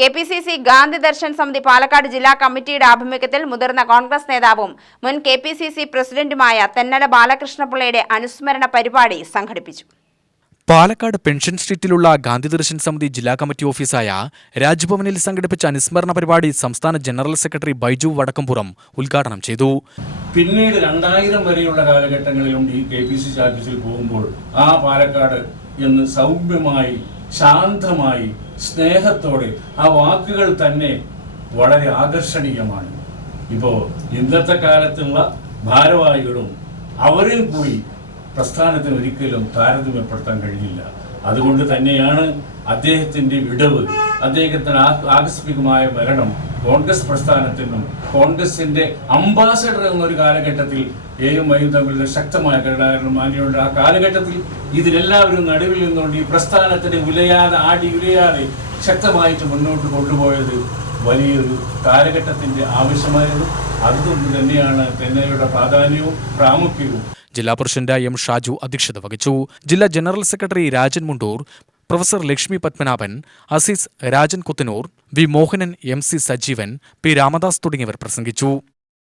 KPCC Gandhi Darshan സമിതി പാലക്കാട് ജില്ലാ കമ്മിറ്റിയുടെ ആഭിമുഖ്യത്തിൽ മുതിർന്ന കോൺഗ്രസ് നേതാവും മുൻ KPCC പ്രസിഡന്റുമായ തെന്നല ബാലകൃഷ്ണപിള്ളയുടെ അനുസ്മരണ പരിപാടി സംഘടിപ്പിച്ചു. പാലക്കാട് പെൻഷൻ സ്ട്രീറ്റിലുള്ള ഗാന്ധി ദർശൻ സമിതി ജില്ലാ കമ്മിറ്റി ഓഫീസായ രാജ്ഭവനിൽ സംഘടിപ്പിച്ച അനുസ്മരണ പരിപാടി സംസ്ഥാന ജനറൽ സെക്രട്ടറി ബൈജു വടക്കംപുറം ഉദ്ഘാടനം ചെയ്തു. പിന്നീട് 2000 വരെയുള്ള കാലഘട്ടങ്ങളിലും ഈ KPCC ഓഫീസിൽ പോകുമ്പോൾ ആ പാലക്കാട് എന്ന് സൗമ്യമായി ശാന്തമായി സ്നേഹത്തോടെ ആ വാക്കുകൾ തന്നെ വളരെ ആകർഷണീയമാണ്. ഇപ്പോൾ ഇന്നത്തെ കാലത്തുള്ള ഭാരവാഹികളും അവരിൽ കൂടി പ്രസ്ഥാനത്തിന് ഒരിക്കലും താരതമ്യപ്പെടുത്താൻ കഴിയില്ല. അതുകൊണ്ട് തന്നെയാണ് അദ്ദേഹത്തിൻ്റെ വിടവ്, അദ്ദേഹത്തിന് ആകസ്മികമായ മരണം കോൺഗ്രസ് പ്രസ്ഥാനത്തിനും കോൺഗ്രസിൻ്റെ അംബാസഡർ എന്നൊരു കാലഘട്ടത്തിൽ എയും വൈയും തമ്മിലുള്ള ശക്തമായ ഘടനാമാനിയുണ്ട്. ആ കാലഘട്ടത്തിൽ ഇതിലെല്ലാവരും നടുവിൽ നിന്നുകൊണ്ട് ഈ പ്രസ്ഥാനത്തിന് ഉലയാതെ ശക്തമായിട്ട് മുന്നോട്ട് കൊണ്ടുപോയത് വലിയൊരു കാലഘട്ടത്തിൻ്റെ ആവശ്യമായിരുന്നു. അതുകൊണ്ട് തന്നെയാണ് തെന്നലയുടെ പ്രാധാന്യവും പ്രാമുഖ്യവും. ജില്ലാ പ്രസിഡന്റ് M. ഷാജു അധ്യക്ഷത വഹിച്ചു. ജില്ലാ general secretary Rajan Mundoor, professor Lakshmi Padmanabhan, Azeez Rajan Kuthanur, V. Mohanan, MC Sajeevan, P. Ramdas തുടങ്ങിയവർ പ്രസംഗിച്ചു.